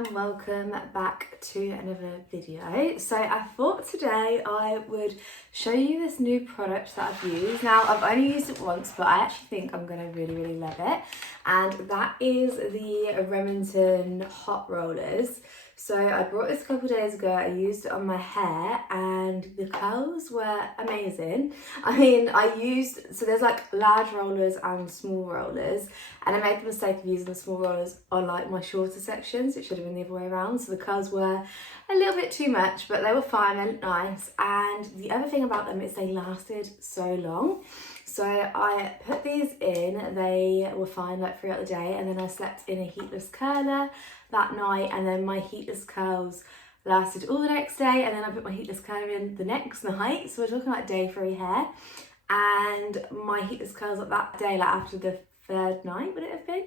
and welcome back to another video. So I thought today I would show you this new product that I've used. Now I've only used it once, but I actually think I'm going to really love it, and that is the Remington hot rollers. So I brought this a couple of days ago. I used it on my hair and the curls were amazing. I mean, so there's like large rollers and small rollers, and I made the mistake of using the small rollers on like my shorter sections. It should have been the other way around. So the curls were a little bit too much, but they were fine, they looked nice. And the other thing about them is they lasted so long. So I put these in, they were fine like throughout the day, and then I slept in a heatless curler that night, and then my heatless curls lasted all the next day, and then I put my heatless curler in the next night. So we're talking like day 3 hair, and my heatless curls at that day, like after the third night, would it have been?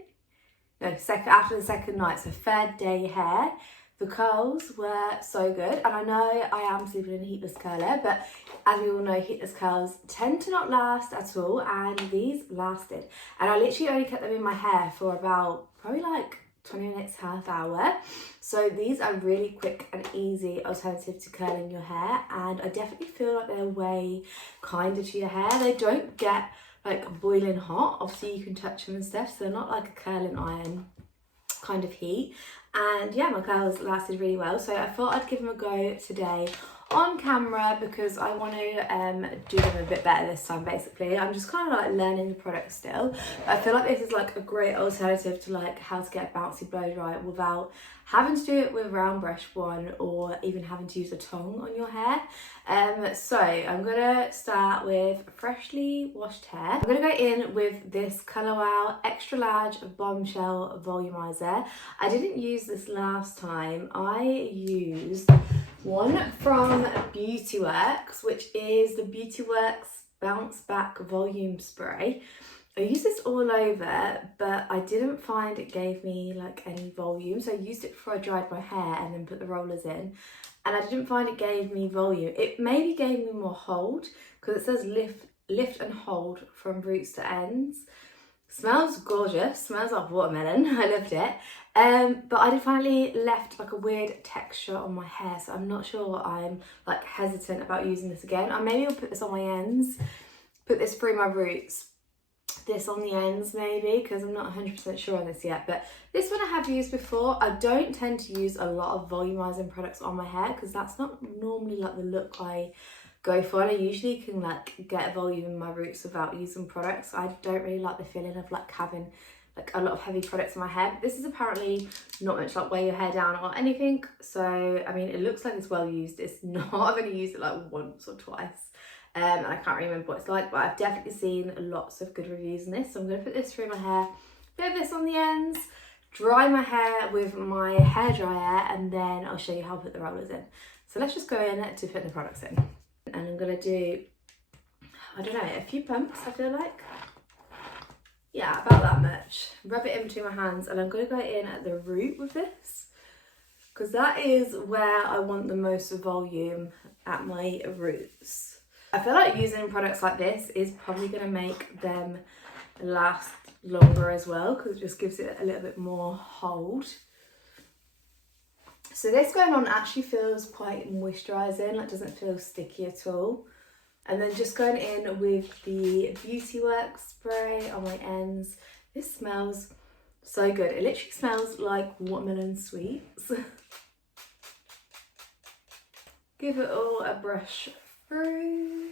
No, after the second night, so third day hair, the curls were so good. And I know I am sleeping in a heatless curler, but as we all know, heatless curls tend to not last at all, and these lasted. And I literally only kept them in my hair for about probably like 20 minutes, half hour. So these are really quick and easy alternative to curling your hair, and I definitely feel like they're way kinder to your hair. They don't get like boiling hot, obviously you can touch them and stuff, so they're not like a curling iron kind of heat. And yeah, my curls lasted really well, so I thought I'd give them a go today on camera because I want to do them a bit better this time. Basically, I'm just kind of like learning the product still. I feel like this is like a great alternative to like how to get a bouncy blow dry without having to do it with round brush one, or even having to use a tongue on your hair. So I'm gonna start with freshly washed hair. I'm gonna go in with this Colour Wow extra large bombshell volumizer. I didn't use this last time. I used one from Beauty Works, which is the Beauty Works Bounce Back Volume Spray. I used this all over, but I didn't find it gave me like any volume. So I used it before I dried my hair and then put the rollers in, and I didn't find it gave me volume. It maybe gave me more hold, because it says lift and hold from roots to ends. Smells gorgeous, smells like watermelon. I loved it. But I finally left like a weird texture on my hair, so I'm not sure. I'm like hesitant about using this again. Maybe I'll put this on my ends, put this through my roots, this on the ends maybe, because I'm not 100% sure on this yet. But this one I have used before. I don't tend to use a lot of volumizing products on my hair because that's not normally like the look I go for, and I usually can like get a volume in my roots without using products. I don't really like the feeling of like having like a lot of heavy products in my hair. This is apparently not much like weigh your hair down or anything, so I mean it looks like it's well used. It's not. I've only used it like once or twice, and I can't really remember what it's like, but I've definitely seen lots of good reviews on this. So I'm going to put this through my hair, bit of this on the ends, dry my hair with my hairdryer, and then I'll show you how I put the rollers in. So let's just go in to put the products in. And I'm going to do, I don't know, a few pumps, I feel like. Yeah, about that much. Rub it in between my hands, and I'm going to go in at the root with this, because that is where I want the most volume, at my roots. I feel like using products like this is probably going to make them last longer as well, because it just gives it a little bit more hold. So this going on actually feels quite moisturising, like doesn't feel sticky at all. And then just going in with the Beauty Works spray on my ends. This smells so good. It literally smells like watermelon sweets. Give it all a brush through.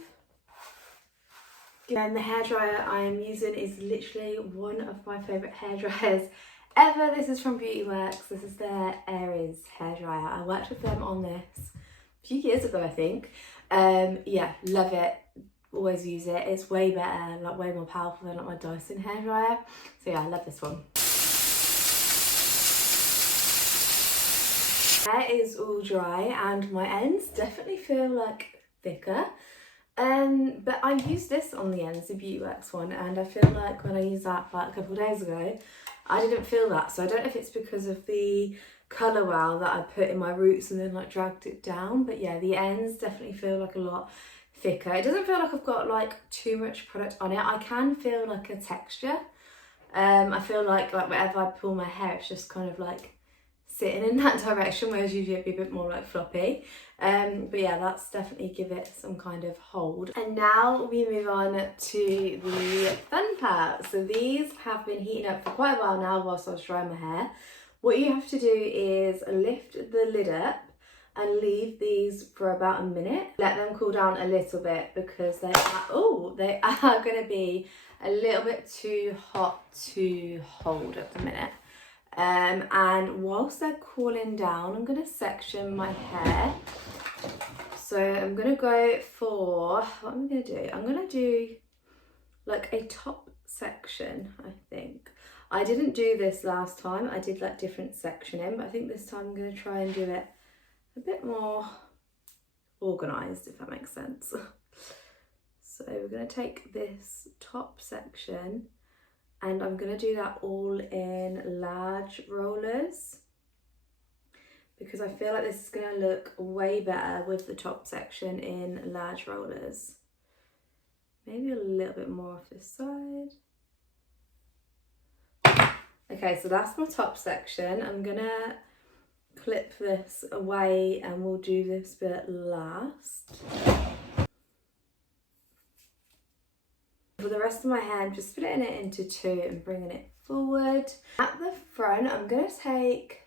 And the hairdryer I am using is literally one of my favourite hairdryers ever. This is from Beauty Works. This is their Aries hairdryer. I worked with them on this a few years ago, I think. Yeah, love it. Always use it. It's way better, like way more powerful than like my Dyson hairdryer. So yeah, I love this one. Hair is all dry, and my ends definitely feel like thicker. But I used this on the ends, the Beauty Works one, and I feel like when I used that like a couple of days ago, I didn't feel that. So I don't know if it's because of the Colour Wow that I put in my roots and then like dragged it down, but yeah, the ends definitely feel like a lot thicker. It doesn't feel like I've got like too much product on it. I can feel like a texture. I feel like whenever I pull my hair, it's just kind of like sitting in that direction, whereas usually it'd be a bit more like floppy. But yeah, that's definitely give it some kind of hold. And now we move on to the fun part. So these have been heating up for quite a while now whilst I was drying my hair. What you have to do is lift the lid up and leave these for about a minute. Let them cool down a little bit because they are going to be a little bit too hot to hold at the minute. And whilst they're cooling down, I'm going to section my hair. So I'm going to go for, what am I going to do? I'm going to do like a top section, I think. I didn't do this last time. I did like different sectioning, but I think this time I'm going to try and do it a bit more organised, if that makes sense. So we're going to take this top section and I'm going to do that all in large rollers because I feel like this is going to look way better with the top section in large rollers. Maybe a little bit more off this side. Okay, so that's my top section. I'm going to clip this away and we'll do this bit last. For the rest of my hair, I'm just splitting it into two and bringing it forward. At the front, I'm going to take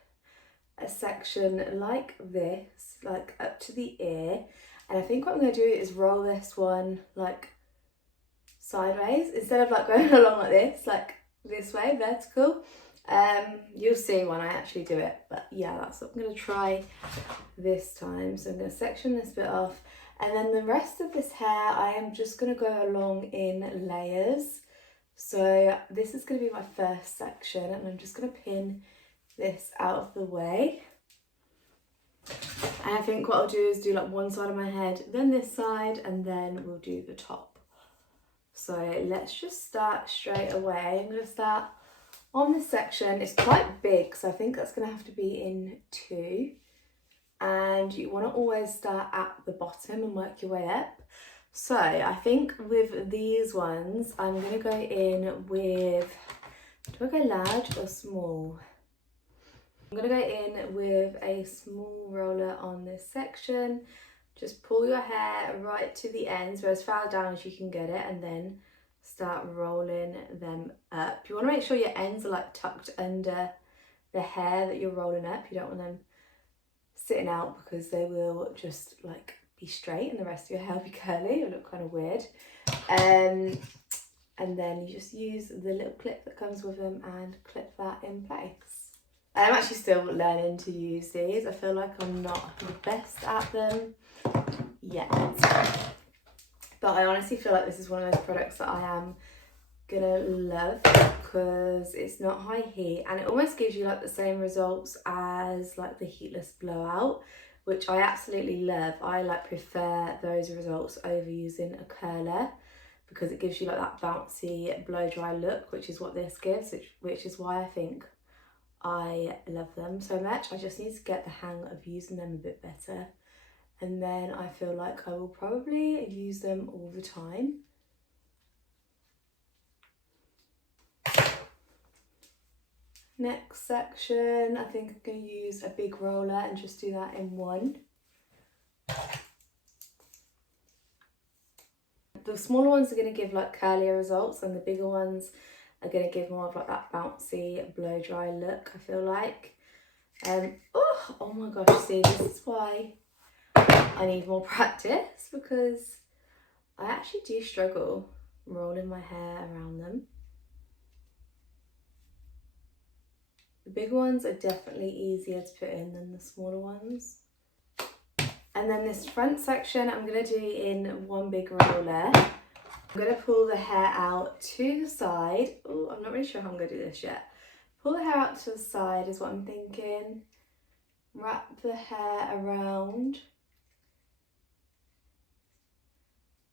a section like this, like up to the ear. And I think what I'm going to do is roll this one like sideways instead of like going along like this way, vertical. You'll see when I actually do it, but yeah, that's what I'm going to try this time. So I'm going to section this bit off. And then the rest of this hair, I am just going to go along in layers. So this is going to be my first section and I'm just going to pin this out of the way. And I think what I'll do is do like one side of my head, then this side, and then we'll do the top. So let's just start straight away. I'm going to start on this section. It's quite big, so I think that's going to have to be in two. And you want to always start at the bottom and work your way up. So I think with these ones, I'm going to go in with, do I go large or small? I'm going to go in with a small roller on this section. Just pull your hair right to the ends, or as far down as you can get it, and then start rolling them up. You want to make sure your ends are like tucked under the hair that you're rolling up. You don't want them sitting out because they will just like be straight and the rest of your hair will be curly. It'll look kind of weird. And then you just use the little clip that comes with them and clip that in place. I'm actually still learning to use these. I feel like I'm not the best at them yet. But I honestly feel like this is one of those products that I am gonna love because it's not high heat and it almost gives you like the same results as like the heatless blowout, which I absolutely love. I like prefer those results over using a curler because it gives you like that bouncy blow dry look, which is what this gives, which is why I think I love them so much. I just need to get the hang of using them a bit better, and then I feel like I will probably use them all the time. Next section, I think I'm going to use a big roller and just do that in one. The smaller ones are going to give like curlier results and the bigger ones are going to give more of like that bouncy blow dry look, I feel like. Oh my gosh, see, this is why I need more practice because I actually do struggle rolling my hair around them. The big ones are definitely easier to put in than the smaller ones. And then this front section I'm going to do in one big roller. I'm going to pull the hair out to the side. Oh, I'm not really sure how I'm going to do this yet. Pull the hair out to the side is what I'm thinking. Wrap the hair around.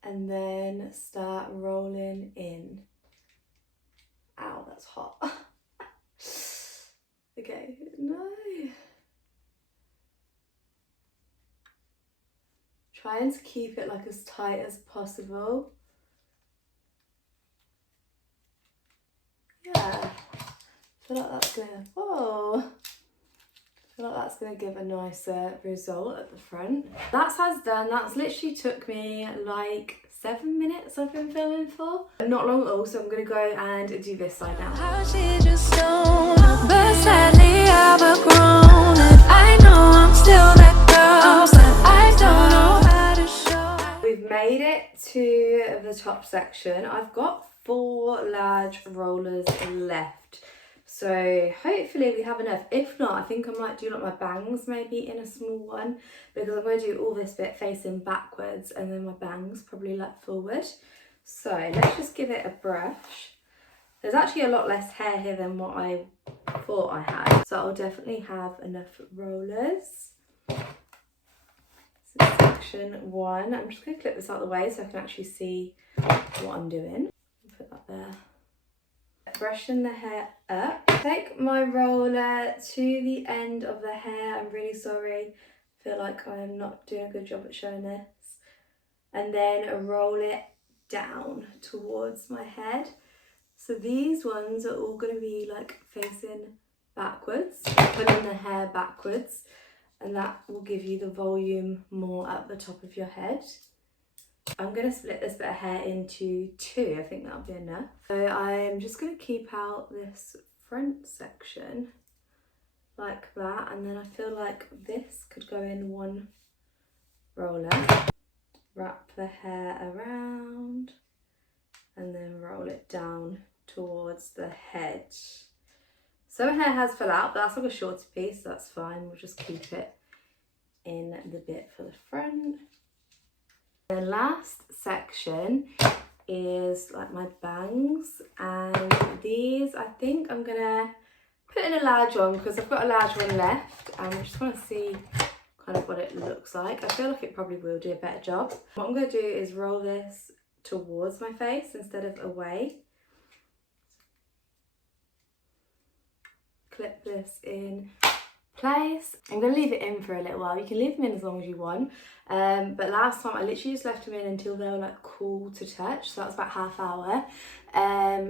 And then start rolling in. Ow, that's hot. Okay, no. Trying to keep it like as tight as possible. Yeah, I feel like that's gonna, whoa. I feel like that's going to give a nicer result at the front. That side's done. That's literally took me like 7 minutes I've been filming for. Not long at all, so I'm going to go and do this side now. But sadly I've outgrown it. I know I'm still that girl, but I don't know how to show. We've made it to the top section. I've got 4 large rollers left. So hopefully we have enough. If not, I think I might do like my bangs maybe in a small one, because I'm going to do all this bit facing backwards and then my bangs probably like forward. So let's just give it a brush. There's actually a lot less hair here than what I thought I had. So I'll definitely have enough rollers. So section 1. I'm just going to clip this out of the way so I can actually see what I'm doing. Put that there. Brushing the hair up. Take my roller to the end of the hair. I'm really sorry. I feel like I am not doing a good job at showing this. And then roll it down towards my head. So these ones are all going to be like facing backwards, pulling the hair backwards, and that will give you the volume more at the top of your head. I'm going to split this bit of hair into 2. I think that'll be enough. So I'm just going to keep out this front section like that, and then I feel like this could go in one roller. Wrap the hair around and then roll it down towards the head. Some hair has fell out, but that's like a shorter piece, so that's fine. We'll just keep it in the bit for the front. The last section is like my bangs, and these I think I'm gonna put in a large one because I've got a large one left and I just want to see kind of what it looks like. I feel like it probably will do a better job. What I'm going to do is roll this towards my face instead of away. Clip this in place. I'm going to leave it in for a little while. You can leave them in as long as you want, but last time I literally just left them in until they were like cool to touch, so that was about half hour.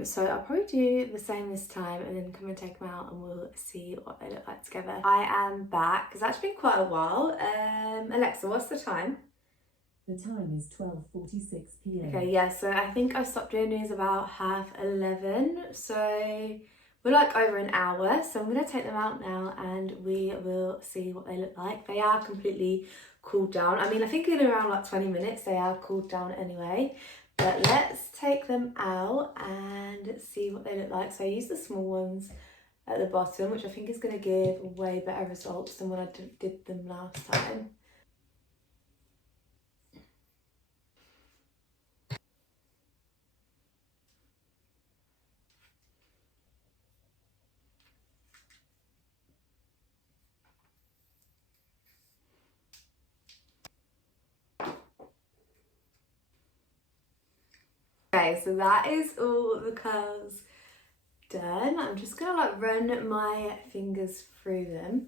So I'll probably do the same this time and then come and take them out and we'll see what they look like together. I am back. It's actually been quite a while. Alexa, what's the time? The time is 12:46 p.m. Okay, yeah, so I think I stopped doing these about 11:30, so we're like over an hour. So I'm going to take them out now and we will see what they look like. They are completely cooled down. I mean, I think in around like 20 minutes they are cooled down anyway. But let's take them out and see what they look like. So I use the small ones at the bottom, which I think is going to give way better results than when I did them last time. Okay, so that is all the curls done. I'm just gonna like run my fingers through them.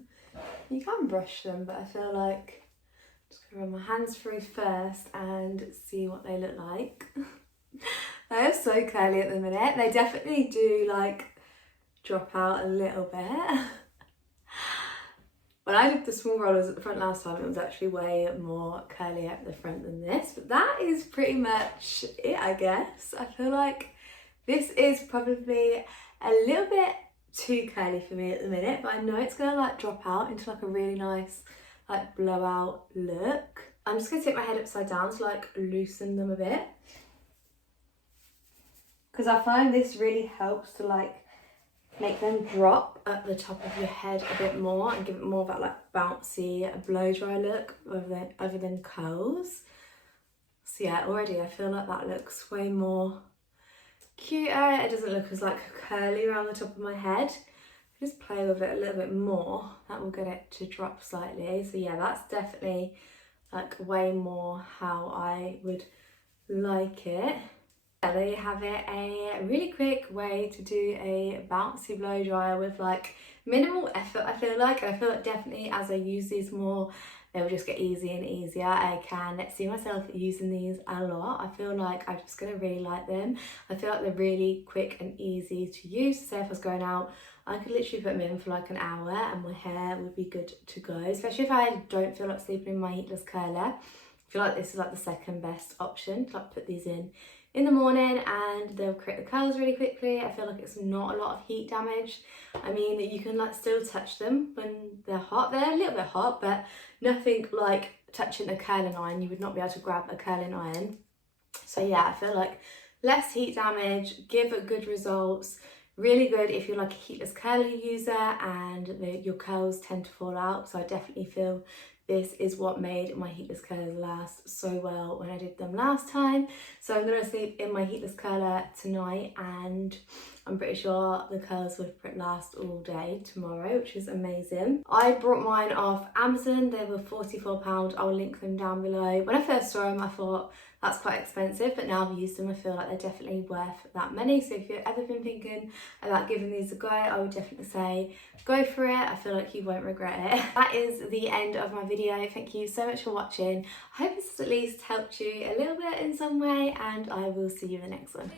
You can brush them, but I feel like I'm just gonna run my hands through first and see what they look like. They are so curly at the minute. They definitely do like drop out a little bit. When I did the small rollers at the front last time, it was actually way more curly at the front than this. But that is pretty much it, I guess. I feel like this is probably a little bit too curly for me at the minute, but I know it's gonna like drop out into like a really nice like blowout look. I'm just gonna take my head upside down to like loosen them a bit, because I find this really helps to like make them drop at the top of your head a bit more and give it more of that like bouncy blow dry look other than curls. So yeah, already I feel like that looks way more cuter. It doesn't look as like curly around the top of my head. Just play with it a little bit more, that will get it to drop slightly. So yeah, that's definitely like way more how I would like it. There you have it, a really quick way to do a bouncy blow dryer with like minimal effort, I feel like. And I feel like definitely as I use these more, they will just get easier and easier. I can see myself using these a lot. I feel like I'm just gonna really like them. I feel like they're really quick and easy to use. So if I was going out I could literally put them in for like an hour and my hair would be good to go, especially if I don't feel like sleeping in my heatless curler. I feel like this is like the second best option to like put these in the morning, and they'll create the curls really quickly. I feel like it's not a lot of heat damage. I mean, you can like still touch them when they're hot. They're a little bit hot, but nothing like touching a curling iron. You would not be able to grab a curling iron. So yeah, I feel like less heat damage, give good results. Really good if you're like a heatless curler user and your curls tend to fall out. So I definitely feel this is what made my heatless curlers last so well when I did them last time. So I'm going to sleep in my heatless curler tonight, and I'm pretty sure the curls would last all day tomorrow, which is amazing. I brought mine off Amazon. They were £44. I'll link them down below. When I first saw them, I thought that's quite expensive, but now I've used them, I feel like they're definitely worth that money. So if you've ever been thinking about giving these a go, I would definitely say go for it. I feel like you won't regret it. That is the end of my video. Thank you so much for watching. I hope this has at least helped you a little bit in some way, and I will see you in the next one.